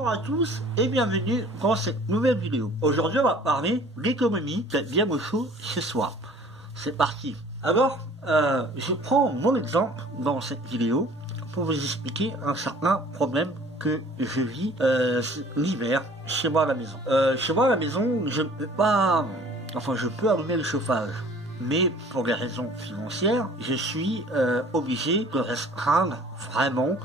Bonjour à tous et bienvenue dans cette nouvelle vidéo. Aujourd'hui on va parler d'économie, d'être bien au chaud chez soi. C'est parti. Alors, je prends mon exemple dans cette vidéo pour vous expliquer un certain problème que je vis l'hiver chez moi à la maison. Chez moi à la maison, je ne peux pas... Enfin, je peux allumer le chauffage. Mais pour des raisons financières, je suis obligé de restreindre vraiment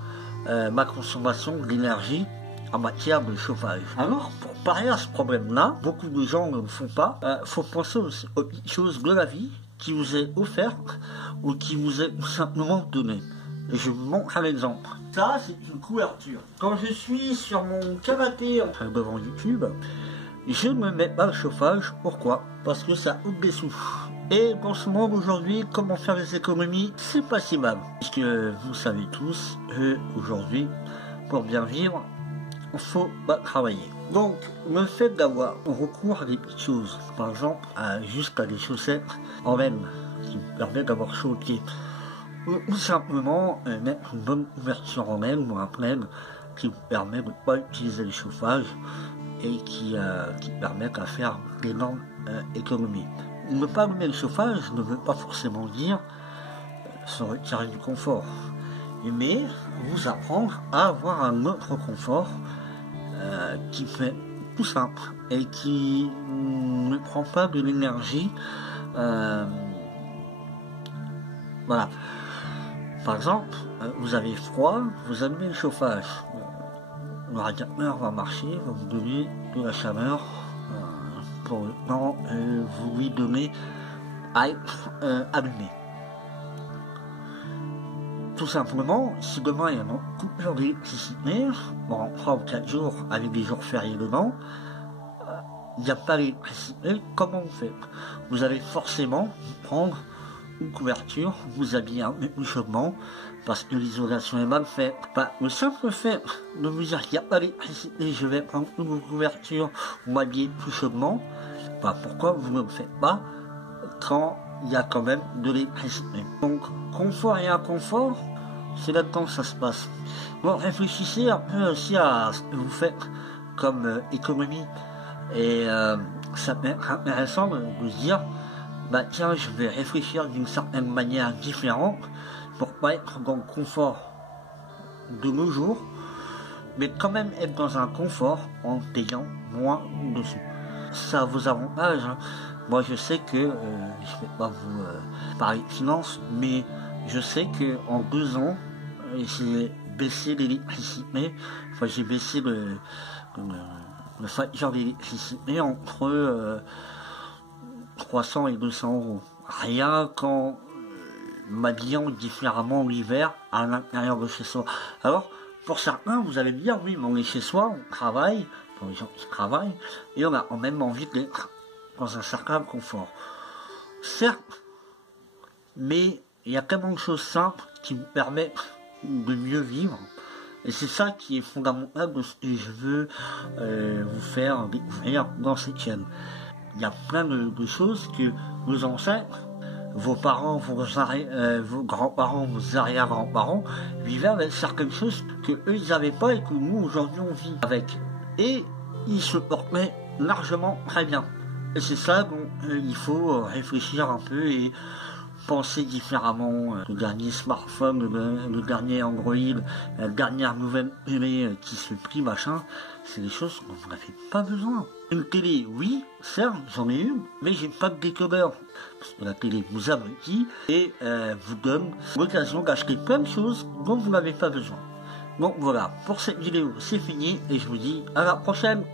ma consommation d'énergie en matière de chauffage. Alors, pour parer à ce problème-là, beaucoup de gens ne le font pas. Faut penser aux petites choses de la vie qui vous est offerte ou qui vous est tout simplement donnée. Et je vous montre un exemple. Ça, c'est une couverture. Quand je suis sur mon canapé devant YouTube, je ne mets pas le chauffage. Pourquoi? Parce que ça coûte des sous. Et dans ce monde aujourd'hui, comment faire des économies, c'est pas si mal. Puisque vous savez tous qu'aujourd'hui, pour bien vivre, il faut pas travailler. Donc, le fait d'avoir recours à des petites choses, par exemple, jusqu'à des chaussettes en laine, qui me permettent d'avoir chaud aux pieds, ou simplement mettre une bonne couverture en laine ou en laine qui vous permet de ne pas utiliser le chauffage et qui permettent à faire d'énormes économies. Ne pas allumer le chauffage ne veut pas forcément dire se retirer du confort, mais vous apprendre à avoir un autre confort qui fait tout simple et qui ne prend pas de l'énergie. Voilà. Par exemple, vous avez froid, vous allumez le chauffage. Le radiateur va marcher, va vous donner de la chaleur pour le temps vous lui donnez à être allumé. Tout simplement, si demain il y a une coupure d'électricité, en 3 ou 4 jours avec des jours fériés dedans, il n'y a pas d'électricité, comment vous faites? Vous allez forcément prendre une couverture, vous habiller un peu plus chaudement, parce que l'isolation est mal faite. Le simple fait de vous dire qu'il n'y a pas d'électricité, je vais prendre une couverture ou m'habiller plus chaudement, pourquoi vous ne le faites pas quand il y a quand même de l'électricité? Donc, confort et inconfort, c'est là-dedans que ça se passe. Bon, réfléchissez un peu aussi à ce que vous faites comme économie. Et ça peut être intéressant de se dire, tiens, je vais réfléchir d'une certaine manière différente pour pas être dans le confort de nos jours, mais quand même être dans un confort en payant moins dessus. Ça a vos avantages, hein. Moi je sais que, je ne vais pas vous parler de finances, mais je sais que en 2 ans, j'ai baissé l'électricité, enfin j'ai baissé le facture d'électricité entre 300 et 200 euros. Rien qu'en m'habillant différemment l'hiver à l'intérieur de chez soi. Alors, pour certains, vous allez me dire, oui, mais on est chez soi, on travaille, pour les gens qui travaillent, et on a quand même envie d'être dans un certain confort. Certes, mais il y a tellement de choses simples qui vous permettent de mieux vivre. Et c'est ça qui est fondamental de ce que je veux vous faire découvrir dans cette chaîne. Il y a plein de choses que vos ancêtres, vos parents, vos grands-parents, vos arrière-grands-parents vivaient avec certaines choses que eux ils n'avaient pas et que nous aujourd'hui on vit avec. Et ils se portaient largement très bien. Et c'est ça dont il faut réfléchir un peu et penser différemment. Le dernier smartphone, le dernier Android, la dernière nouvelle télé qui se plie, machin, c'est des choses dont vous n'avez pas besoin. Une télé, oui, certes, j'en ai une, mais j'ai pas de décodeur. Parce que la télé vous abrutit et vous donne l'occasion d'acheter plein de choses dont vous n'avez pas besoin. Donc voilà, pour cette vidéo, c'est fini et je vous dis à la prochaine.